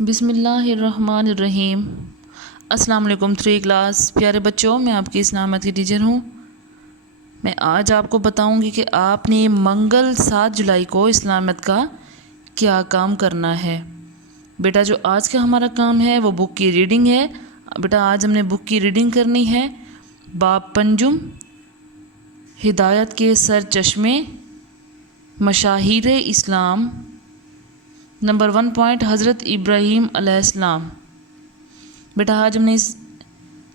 بسم اللہ الرحمن الرحیم۔ السلام علیکم 3 کلاس پیارے بچوں، میں آپ کی اسلامت کی ٹیچر ہوں۔ میں آج آپ کو بتاؤں گی کہ آپ نے منگل 7 جولائی کو اسلامت کا کیا کام کرنا ہے۔ بیٹا جو آج کا ہمارا کام ہے وہ بک کی ریڈنگ ہے۔ بیٹا آج ہم نے بک کی ریڈنگ کرنی ہے۔ باب پنجم، ہدایت کے سر چشمے، مشاہیر اسلام، نمبر 1 پوائنٹ حضرت ابراہیم علیہ السلام۔ بیٹا آج ہم نے اس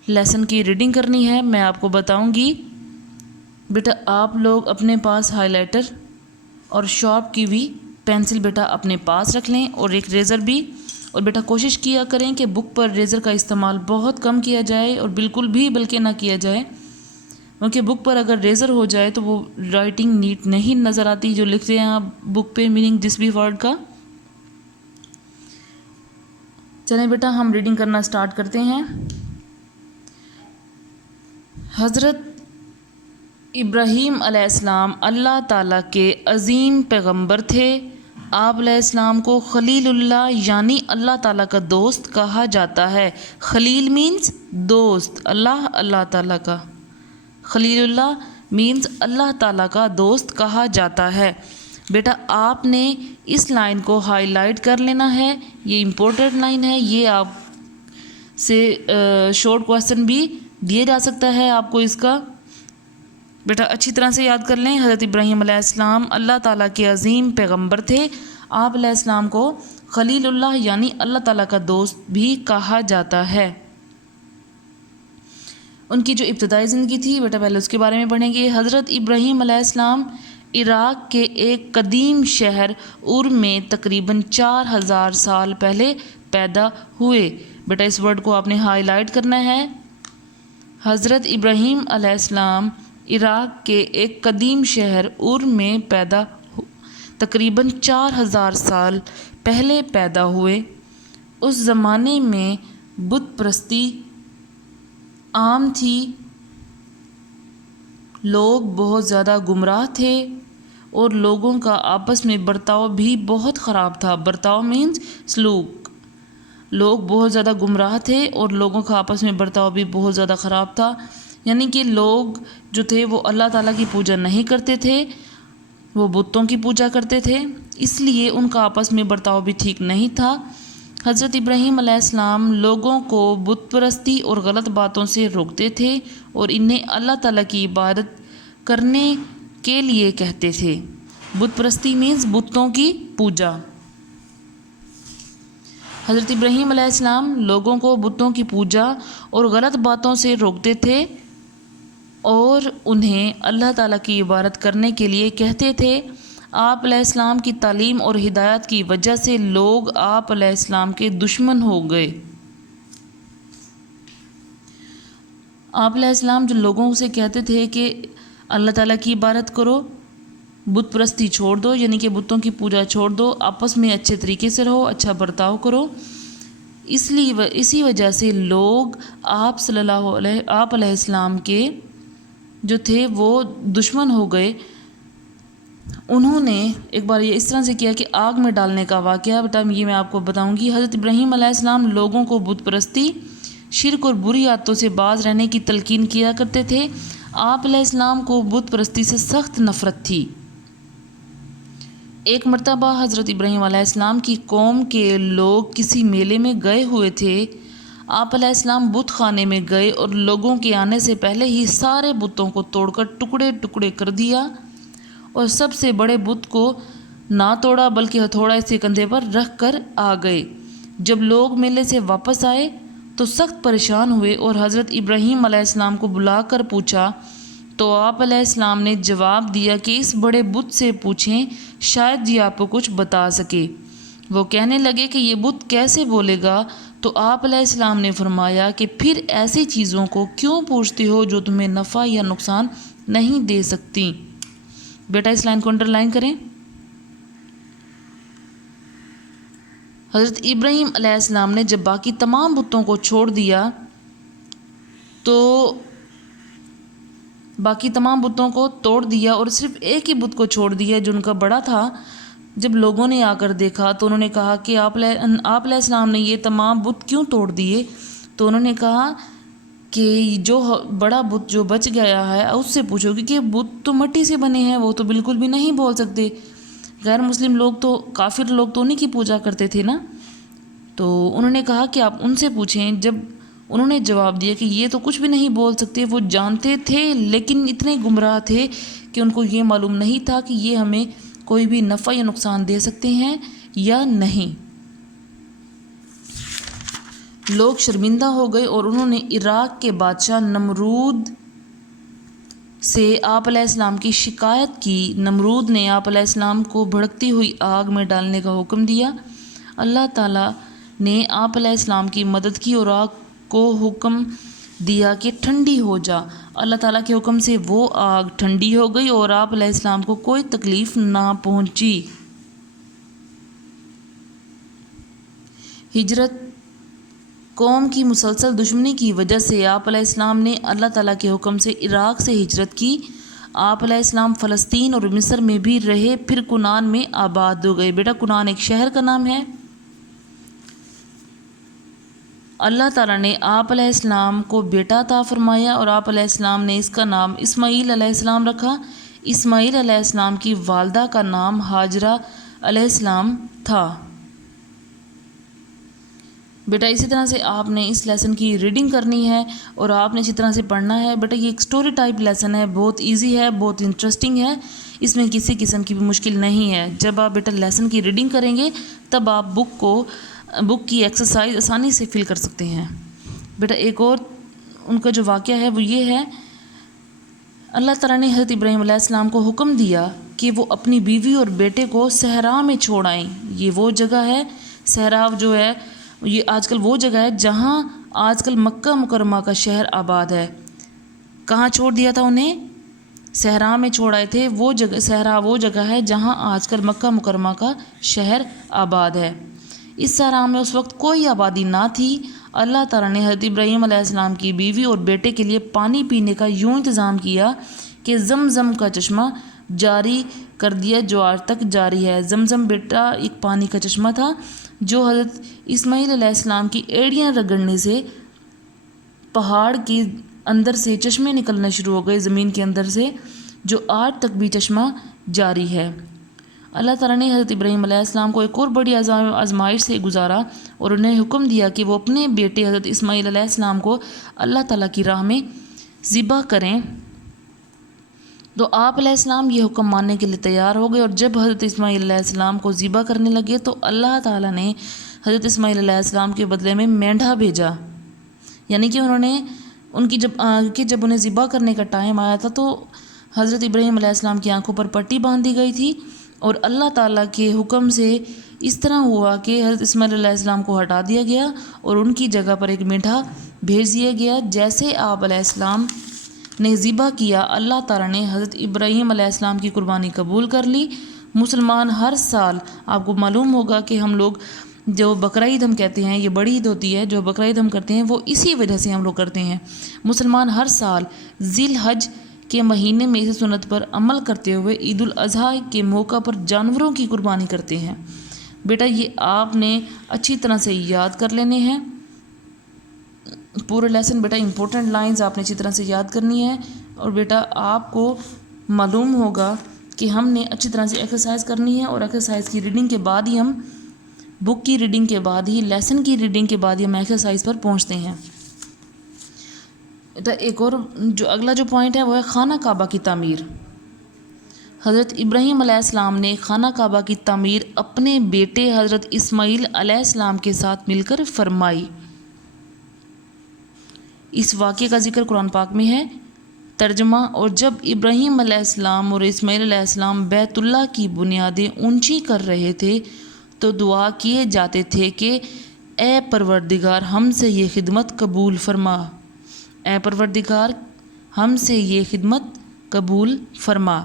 لیسن کی ریڈنگ کرنی ہے۔ میں آپ کو بتاؤں گی بیٹا آپ لوگ اپنے پاس ہائی لائٹر اور شارپ کی بھی پینسل بیٹا اپنے پاس رکھ لیں اور ایک ریزر بھی، اور بیٹا کوشش کیا کریں کہ بک پر ریزر کا استعمال بہت کم کیا جائے اور بالکل بھی بلکہ نہ کیا جائے، کیونکہ بک پر اگر ریزر ہو جائے تو وہ رائٹنگ نیٹ نہیں نظر آتی جو لکھتے ہیں آپ بک پہ میننگ جس بھی ورڈ کا۔ چلیں بیٹا ہم ریڈنگ کرنا سٹارٹ کرتے ہیں۔ حضرت ابراہیم علیہ السلام اللہ تعالیٰ کے عظیم پیغمبر تھے۔ آپ علیہ السلام کو خلیل اللہ یعنی اللہ تعالیٰ کا دوست کہا جاتا ہے۔ خلیل مینز دوست، اللہ تعالیٰ کا، خلیل اللہ مینز اللہ تعالیٰ کا دوست کہا جاتا ہے۔ بیٹا آپ نے اس لائن کو ہائی لائٹ کر لینا ہے، یہ امپورٹنٹ لائن ہے، یہ آپ سے شارٹ کویسچن بھی دیا جا سکتا ہے آپ کو اس کا۔ بیٹا اچھی طرح سے یاد کر لیں، حضرت ابراہیم علیہ السلام اللہ تعالیٰ کے عظیم پیغمبر تھے۔ آپ علیہ السلام کو خلیل اللہ یعنی اللہ تعالیٰ کا دوست بھی کہا جاتا ہے۔ ان کی جو ابتدائی زندگی تھی بیٹا پہلے اس کے بارے میں پڑھیں گے۔ حضرت ابراہیم علیہ السلام عراق کے ایک قدیم شہر اور میں تقریباً 4000 سال پہلے پیدا ہوئے۔ بیٹا اس ورڈ کو آپ نے ہائی لائٹ کرنا ہے۔ حضرت ابراہیم علیہ السلام عراق کے ایک قدیم شہر اور میں تقریباً 4000 سال پہلے پیدا ہوئے۔ اس زمانے میں بت پرستی عام تھی، لوگ بہت زیادہ گمراہ تھے اور لوگوں کا آپس میں برتاؤ بھی بہت خراب تھا۔ برتاؤ مینز سلوک، لوگ بہت زیادہ گمراہ تھے اور لوگوں کا آپس میں برتاؤ بھی بہت زیادہ خراب تھا، یعنی کہ لوگ جو تھے وہ اللہ تعالیٰ کی پوجا نہیں کرتے تھے، وہ بتوں کی پوجا کرتے تھے، اس لیے ان کا آپس میں برتاؤ بھی ٹھیک نہیں تھا۔ حضرت ابراہیم علیہ السلام لوگوں کو بت پرستی اور غلط باتوں سے روکتے تھے اور انہیں اللہ تعالیٰ کی عبادت کرنے کے لیے کہتے تھے۔ بت پرستی مینز بتوں کی پوجا۔ حضرت ابراہیم علیہ السلام لوگوں کو بتوں کی پوجا اور غلط باتوں سے روکتے تھے اور انہیں اللہ تعالیٰ کی عبادت کرنے کے لیے کہتے تھے۔ آپ علیہ السلام کی تعلیم اور ہدایت کی وجہ سے لوگ آپ علیہ السلام کے دشمن ہو گئے۔ آپ علیہ السلام جو لوگوں سے کہتے تھے کہ اللہ تعالیٰ کی عبادت کرو، بت پرستی چھوڑ دو، یعنی کہ بتوں کی پوجا چھوڑ دو، آپس میں اچھے طریقے سے رہو، اچھا برتاؤ کرو، اسی وجہ سے لوگ آپ علیہ السلام کے جو تھے وہ دشمن ہو گئے۔ انہوں نے ایک بار یہ اس طرح سے کیا کہ آگ میں ڈالنے کا واقعہ بیٹا یہ میں آپ کو بتاؤں گی۔ حضرت ابراہیم علیہ السلام لوگوں کو بت پرستی، شرک اور بری عادتوں سے باز رہنے کی تلقین کیا کرتے تھے۔ آپ علیہ السلام کو بت پرستی سے سخت نفرت تھی۔ ایک مرتبہ حضرت ابراہیم علیہ السلام کی قوم کے لوگ کسی میلے میں گئے ہوئے تھے۔ آپ علیہ السلام بت خانے میں گئے اور لوگوں کے آنے سے پہلے ہی سارے بتوں کو توڑ کر ٹکڑے ٹکڑے کر دیا اور سب سے بڑے بت کو نہ توڑا بلکہ ہتھوڑا اس کے کندھے پر رکھ کر آ گئے۔ جب لوگ میلے سے واپس آئے تو سخت پریشان ہوئے اور حضرت ابراہیم علیہ السلام کو بلا کر پوچھا تو آپ علیہ السلام نے جواب دیا کہ اس بڑے بت سے پوچھیں، شاید یہ آپ کو کچھ بتا سکے۔ وہ کہنے لگے کہ یہ بت کیسے بولے گا؟ تو آپ علیہ السلام نے فرمایا کہ پھر ایسی چیزوں کو کیوں پوچھتے ہو جو تمہیں نفع یا نقصان نہیں دے سکتی؟ بیٹا اس لائن کو انڈر لائن کریں۔ حضرت ابراہیم علیہ السلام نے جب باقی تمام بتوں کو چھوڑ دیا تو باقی تمام بتوں کو توڑ دیا اور صرف ایک ہی بت کو چھوڑ دیا جو ان کا بڑا تھا، جب لوگوں نے آ کر دیکھا تو انہوں نے کہا کہ آپ علیہ السلام نے یہ تمام بت کیوں توڑ دیے؟ تو انہوں نے کہا کہ جو بڑا بت جو بچ گیا ہے اس سے پوچھو، کیونکہ بت تو مٹی سے بنے ہیں، وہ تو بالکل بھی نہیں بول سکتے۔ غیر مسلم لوگ تو، کافر لوگ تو انہیں کی پوجا کرتے تھے نا۔ تو انہوں نے کہا کہ آپ ان سے پوچھیں۔ جب انہوں نے جواب دیا کہ یہ تو کچھ بھی نہیں بول سکتے، وہ جانتے تھے لیکن اتنے گمراہ تھے کہ ان کو یہ معلوم نہیں تھا کہ یہ ہمیں کوئی بھی نفع یا نقصان دے سکتے ہیں یا نہیں۔ لوگ شرمندہ ہو گئے اور انہوں نے عراق کے بادشاہ نمرود سے آپ علیہ السلام کی شکایت کی۔ نمرود نے آپ علیہ السلام کو بھڑکتی ہوئی آگ میں ڈالنے کا حکم دیا۔ اللہ تعالیٰ نے آپ علیہ السلام کی مدد کی اور آگ کو حکم دیا کہ ٹھنڈی ہو جا۔ اللہ تعالیٰ کے حکم سے وہ آگ ٹھنڈی ہو گئی اور آپ علیہ السلام کو کوئی تکلیف نہ پہنچی۔ ہجرت۔ قوم کی مسلسل دشمنی کی وجہ سے آپ علیہ السلام نے اللہ تعالیٰ کے حکم سے عراق سے ہجرت کی۔ آپ علیہ السلام فلسطین اور مصر میں بھی رہے، پھر کنعان میں آباد ہو گئے۔ بیٹا کنعان ایک شہر کا نام ہے۔ اللہ تعالیٰ نے آپ علیہ السلام کو بیٹا عطا فرمایا اور آپ علیہ السلام نے اس کا نام اسماعیل علیہ السلام رکھا۔ اسماعیل علیہ السلام کی والدہ کا نام ہاجرہ علیہ السلام تھا۔ بیٹا اسی طرح سے آپ نے اس لیسن کی ریڈنگ کرنی ہے اور آپ نے اسی طرح سے پڑھنا ہے۔ بیٹا یہ ایک سٹوری ٹائپ لیسن ہے، بہت ایزی ہے، بہت انٹرسٹنگ ہے، اس میں کسی قسم کی بھی مشکل نہیں ہے۔ جب آپ بیٹا لیسن کی ریڈنگ کریں گے تب آپ بک کی ایکسرسائز آسانی سے فل کر سکتے ہیں۔ بیٹا ایک اور ان کا جو واقعہ ہے وہ یہ ہے، اللہ تعالیٰ نے حضرت ابراہیم علیہ السلام کو حکم دیا کہ وہ اپنی بیوی اور بیٹے کو صحرا میں چھوڑ آئیں۔ یہ وہ جگہ ہے، صحرا جو ہے یہ آج کل وہ جگہ ہے جہاں آج کل مکہ مکرمہ کا شہر آباد ہے۔ کہاں چھوڑ دیا تھا انہیں؟ صحرا میں چھوڑ آئے تھے۔ وہ جگہ صحرا وہ جگہ ہے جہاں آج کل مکہ مکرمہ کا شہر آباد ہے۔ اس صحرا میں اس وقت کوئی آبادی نہ تھی۔ اللہ تعالیٰ نے حضرت ابراہیم علیہ السلام کی بیوی اور بیٹے کے لیے پانی پینے کا یوں انتظام کیا کہ زمزم کا چشمہ جاری کر دیا جو آج تک جاری ہے۔ زمزم بیٹا ایک پانی کا چشمہ تھا جو حضرت اسماعیل علیہ السلام کی ایڑیاں رگڑنے سے پہاڑ کے اندر سے چشمے نکلنا شروع ہو گئے، زمین کے اندر سے، جو آج تک بھی چشمہ جاری ہے۔ اللہ تعالیٰ نے حضرت ابراہیم علیہ السلام کو ایک اور بڑی آزمائش سے گزارا اور انہیں حکم دیا کہ وہ اپنے بیٹے حضرت اسماعیل علیہ السلام کو اللہ تعالیٰ کی راہ میں ذبح کریں۔ تو آپ علیہ السلام یہ حکم ماننے کے لیے تیار ہو گئے اور جب حضرت اسماعیل علیہ السلام کو ذبح کرنے لگے تو اللہ تعالیٰ نے حضرت اسماعیل علیہ السلام کے بدلے میں مینڈھا بھیجا، یعنی کہ انہوں نے ان کی جب انہیں ذبح کرنے کا ٹائم آیا تھا تو حضرت ابراہیم علیہ السلام کی آنکھوں پر پٹی باندھ دی گئی تھی اور اللہ تعالیٰ کے حکم سے اس طرح ہوا کہ حضرت اسماعیل علیہ السلام کو ہٹا دیا گیا اور ان کی جگہ پر ایک مینڈھا بھیج دیا گیا۔ جیسے آپ علیہ السلام نے ذبح کیا، اللہ تعالیٰ نے حضرت ابراہیم علیہ السلام کی قربانی قبول کر لی۔ مسلمان ہر سال، آپ کو معلوم ہوگا کہ ہم لوگ جو بقرعید ہم کہتے ہیں، یہ بڑی عید ہوتی ہے، جو بقرعید ہم کرتے ہیں وہ اسی وجہ سے ہم لوگ کرتے ہیں۔ مسلمان ہر سال ذی الحج کے مہینے میں اس سنت پر عمل کرتے ہوئے عید الاضحیٰ کے موقع پر جانوروں کی قربانی کرتے ہیں۔ بیٹا یہ آپ نے اچھی طرح سے یاد کر لینے ہیں پورے لیسن۔ بیٹا امپورٹنٹ لائنز آپ نے اچھی طرح سے یاد کرنی ہے اور بیٹا آپ کو معلوم ہوگا کہ ہم نے اچھی طرح سے ایکسرسائز کرنی ہے اور ایکسرسائز کی ریڈنگ کے بعد ہی ہم بک کی ریڈنگ کے بعد ہی لیسن کی ریڈنگ کے بعد ہی ہم ایکسرسائز پر پہنچتے ہیں۔ ایک اور جو اگلا جو پوائنٹ ہے وہ ہے خانہ کعبہ کی تعمیر۔ حضرت ابراہیم علیہ السلام نے خانہ کعبہ کی تعمیر اپنے بیٹے حضرت اسماعیل علیہ السلام کے ساتھ مل کر فرمائی۔ اس واقعے کا ذکر قرآن پاک میں ہے۔ ترجمہ: اور جب ابراہیم علیہ السلام اور اسماعیل علیہ السلام بیت اللہ کی بنیادیں اونچی کر رہے تھے تو دعا کیے جاتے تھے کہ اے پروردگار ہم سے یہ خدمت قبول فرما، اے پروردگار ہم سے یہ خدمت قبول فرما۔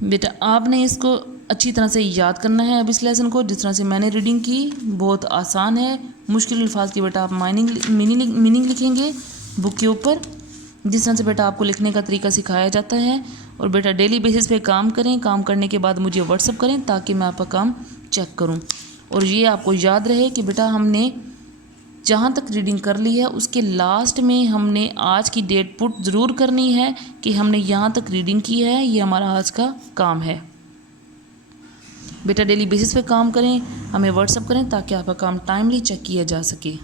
بیٹا آپ نے اس کو اچھی طرح سے یاد کرنا ہے۔ اب اس لیسن کو جس طرح سے میں نے ریڈنگ کی بہت آسان ہے، مشکل الفاظ کی بیٹا آپ میننگ لکھیں گے بک کے اوپر، جس طرح سے بیٹا آپ کو لکھنے کا طریقہ سکھایا جاتا ہے اور بیٹا ڈیلی بیسس پہ کام کریں، کام کرنے کے بعد مجھے واٹس اپ کریں تاکہ میں آپ کا کام چیک کروں۔ اور یہ آپ کو یاد رہے کہ بیٹا ہم نے جہاں تک ریڈنگ کر لی ہے اس کے لاسٹ میں ہم نے آج کی ڈیٹ پٹ ضرور کرنی ہے کہ ہم نے یہاں تک ریڈنگ کی ہے، یہ ہمارا آج کا کام ہے۔ بیٹا ڈیلی بیسس پہ کام کریں، ہمیں واٹس اپ کریں تاکہ آپ کا کام ٹائملی چیک کیا جا سکے۔